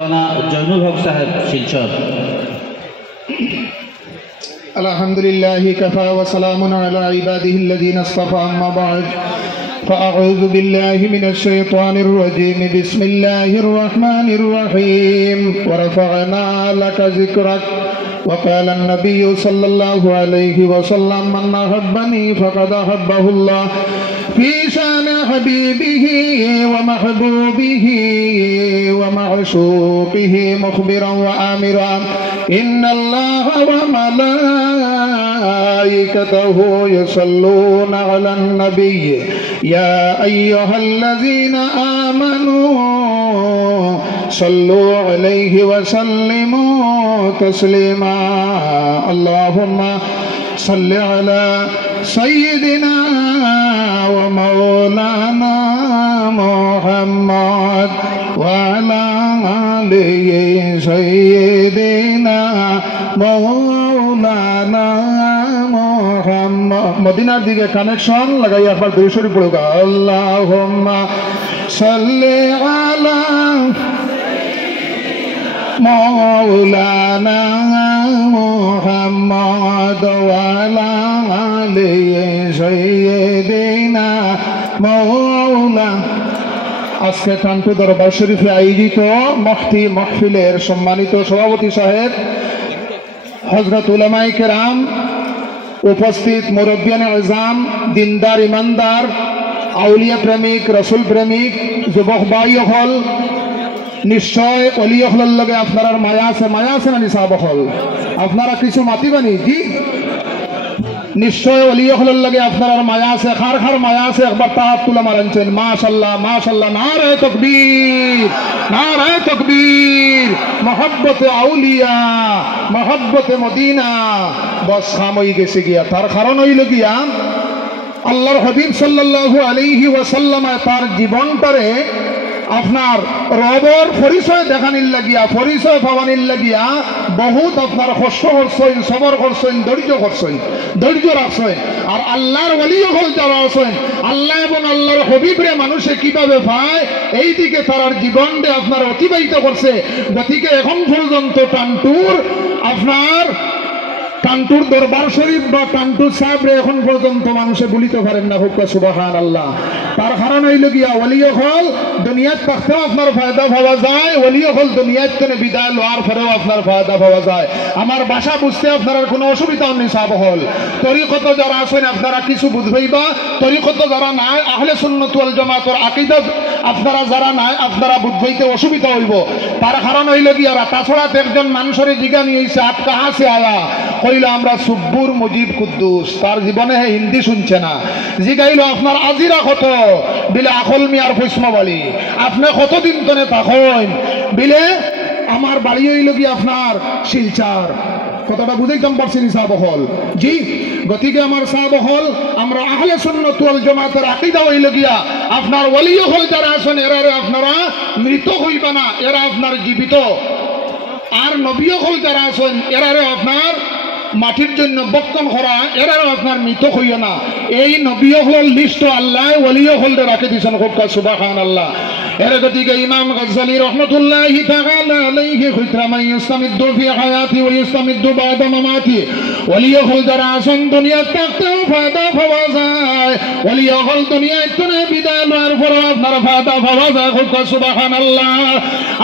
জয়নুল হক সাহেব শিলচর। আলহামদুলিল্লাহি কাফা ওয়া সালামুন আলা ইবাদিহিল্লাযীনা ইসতাফা আম্মা বা'দ فأعوذ بالله من الشيطان الرجيم بسم الله الرحمن الرحيم ورفعنا لك ذكرك وقال النبي صلى الله عليه وسلم من أحبني فقد أحبه الله في شان حبيبه ومحبوبه ومعشوقه مخبرا وآمرا إن الله وملائكته يصلون على النبي يا أيها الذين آمنوا صلوا عليه وسلموا تسليما اللهم صل على سيدنا ومولانا محمد وعلى آل سيدنا مولانا محمد মদিনার দিকে কানেকশন লাগাই একবার দুই শরীফ পড়ুক আল্লাহুম্মা সাল্লি আলা مولانا محمد وعلى آل سيدنا مولانا আজকে কানপুর দরবার শরীফে আয়োজিত মুফতি মাহফিলের সম্মানিত সভাপতি সাহেব হযরত উলামায়ে কেরাম, উপস্থিত মুরব্বিয়ানে আযম, দিনদার ইমানদার, আউলিয়া প্রেমিক, রসুল প্রেমিক যুবক ভাই হল, নিশ্চয় অলি হলের লগে আপনার মায়া আছে না নিসাব হল আপনারা কিছু মাতিবানি জি নিশ্চয় অলি হলের লগে আপনার মায়া আছে খার খার মায়া আছে একবার তাহাত তুলা মারানছেন মাশাআল্লাহ মাশাআল্লাহ নারে তাকবীর মহব্বতে আউলিয়া মহব্বতে মদিনা বস খাম হয়ে গেছে গিয়া তার কারণ হইল গিয়া আল্লাহর হাবিব সাল্লাল্লাহু আলাইহি ওয়াসাল্লাম তার জীবনটারে আপনার রবর পরিচয় দেখানির লাগিয়া পরিচয় পাওয়ানির লাগিয়া বহুত আপনার কষ্ট করছেন, সবর করছেন, ধৈর্য রাখছেন। আর আল্লাহর ওলি হল যারা আছেন আল্লাহ এবং আল্লাহর হাবিবরে মানুষে কিভাবে পায় এই দিকে তার জীবনটা আপনার অতিবাহিত করছে। গতিকে এখন পর্যন্ত টান্টুর দরবার শরীফ বা টান্টুর সাহেবরে এখন পর্যন্ত মানুষে বলিতে পারেন না হুক্কা সুবহানাল্লাহ। তার কারণ হইল গিয়া ওলি হল দুনিয়াত থাকতেও আপনার ফায়দা পাওয়া যায়, ওলি হল দুনিয়াত থেকে বিদায় লওয়ার পরেও আপনার ফায়দা পাওয়া যায়। আমার ভাষা বুঝতে আপনার কোনো অসুবিধা নেই সাহেব হল। তরিকত যারা আছেন আপনারা কিছু বুঝবেই বা তরিকত যারা নাই আহলে সুন্নাত ওয়াল জামাতের আকীদা আপনারা যারা নাই আপনারা বুঝবইতে অসুবিধা হইব। তার কারণ হইল গিয়া তাছাড়া একজন মানুষের জিজ্ঞানি হয়েছে আপ কাহা সে আয়া কইল আমরা সুব্বুর মুজিব কুদ্দুস। তার জীবনে হিন্দি শুনছে না। জিগাইল আপনার আজিরা কত বিলে আখল মিয়ার ফৈসমা বলি আপনি কতদিন তনে থাকেন বিলে আমার বাড়ি হইল কি আপনার শিলচার। কথাটা বুঝাইতাম পারছি নি সাহাব হল জি। গতিকে আমার সাহাব হল আমরা আহলে সুন্নাত ওয়াল জামাতের আকীদা হইল গিয়া আপনার ওলি হল যারা আছেন এরারে আপনারা মৃত হইবা না, এরা আপনার জীবিত। আর নবী হল যারা আছেন এরারে আপনার মাটির জন্য বক্ষণ করা এরাও আপনার মৃত হইও না। এই নবী হল লিস্ট আল্লাহ ওলি হল রাখে দিয়েছেন হুক্কা সুবহানাল্লাহ। এর গতিকে ইমাম গাজ্জালী রাহমাতুল্লাহি তাআলা আলাইহি খুতরামান ইসলামিদ্দু ফি হায়াতি ওয়া ইসলামিদ্দু বাদা মামাতি। ওলি হল যারা আছেন দুনিয়া থাকতেও ফায়দা পাওয়া যায়, ওলি হল দুনিয়া থেকে বিদায় নেওয়ার পরে আপনার ফায়দা পাওয়া যায় হুক্কা সুবহানাল্লাহ।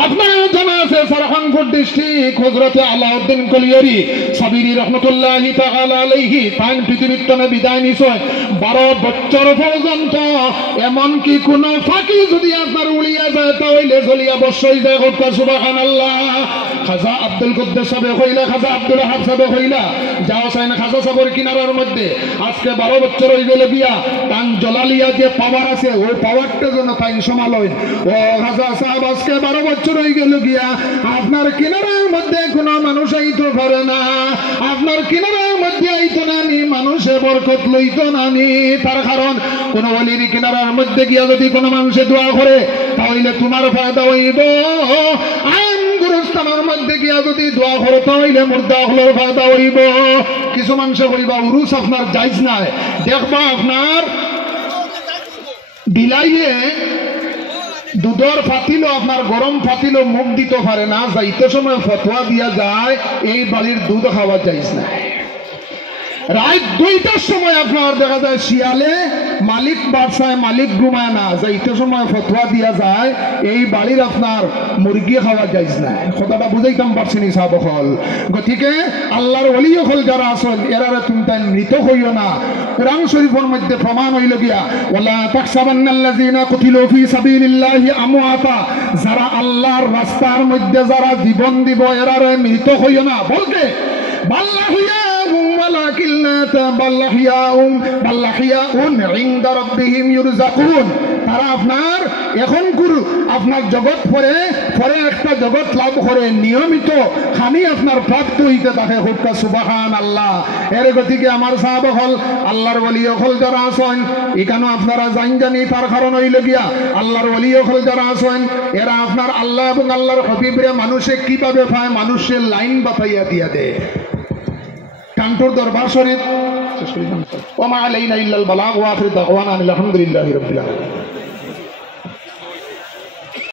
আপনার জানা আছে সারখানপুর ডিস্ট্রিক্ট হযরত আলাউদ্দিন কলিয়ারি সাবিরি রহমতুল্লাহি তাআলা আলাইহি তাই পৃথিবীর থেকে বিদায় নিছেন 12 বছর পর্যন্ত। এমনকি কোনো ফাঁকি যদি আপনার উড়িয়া যায় তাহলে জ্বলিয়া বসই যায় হুক্কা সুবহানাল্লাহ। খাজা আব্দুল কুদ্দুস সাহেব কইলা, খাজা আব্দুল হাব সাহেব কইলা যাও চাই না খাজা সাহেবের কিনারার মধ্যে আজকে 12 বছর হয়ে গেল গিয়া তান জলালিয়া যে পাওয়ার আছে ওই পাওয়ারটা যেন তাই সমালয়। ও খাজা সাহেব আজকে 12 বছর হয়ে গেল গিয়া আপনার কিনারার মধ্যে কোনো মানুষ আইতে পারে না, আপনার কিনারার মধ্যে আইতো নানি মানুষে বরকত লইতো নানি। তার কারণ কোন ওলির কিনারার মধ্যে গিয়া যদি কোনো মানুষে দোয়া করে তাহলে তোমার ফায়দা হইব। আইন গুরুস্থানের মধ্যে গিয়া যদি দোয়া করো তাহলে মুর্দা হলের ফায়দা হইব। কিছু মানুষে কইবা উরুস আপনার জায়েজ নাই, দেখবা আপনার বিলাইয়ে দুধর ফাতিলও আপনার গরম ফাতিলও মুখ দিতে পারে না, যাইতে সময় ফতোয়া দিয়া যায় এই বাড়ির দুধ খাওয়া যাইস না। রাত 2টার সময় আপনার দেখা যায় শিয়ালে মালিক বাসায় মালিক ঘুমায় না, যাইতে সময় ফতোয়া দিয়া যায় এই বাড়ির আপনার মুরগি খাওয়া যাইস না। কথাটা বুঝাইতাম পারছি নি সাহেব হল। গতিকে আল্লাহর ওলি হল যারা আসল এরারে তুমি তাই মৃত হইও না। কোরআন শরীফের মধ্যে প্রমাণ হইল গিয়া ওয়ালা তাহসাবান্নাল্লাযিনা কুতিলু ফি সাবিলিল্লাহি আমওয়াতা, যারা আল্লাহর রাস্তার মধ্যে যারা জীবন দিব এরারে মৃত হইও না। বলতে বাল্লাহিয়া ولكن لا بل أحياء عند ربهم يرزقون। তারা আপনার এখন গুরু আপনার জগৎ পরে একটা জগৎ লাভ করে নিয়মিত খানি আপনার প্রাপ্ত হইতে থাকে। হুক্কা সুবহান আল্লাহ। এর গতিকে আমার সাহাব হল আল্লাহর ওলি হল যারা আছেন এখানেও আপনারা জানি তার কারণ হইল গিয়া আল্লাহর ওলি হল যারা আছেন এরা আপনার আল্লাহ এবং আল্লাহর হাবিবরে মানুষে কিভাবে পায় মানুষের লাইন বাতাইয়া দিয়া দেয়। কানপুর দরবার শরীফ ওয়া মা আলাইনা ইল্লাল বালাগ ওয়া আখিরু দাওয়ানা আলহামদুলিল্লাহি রাব্বিল আলামিন।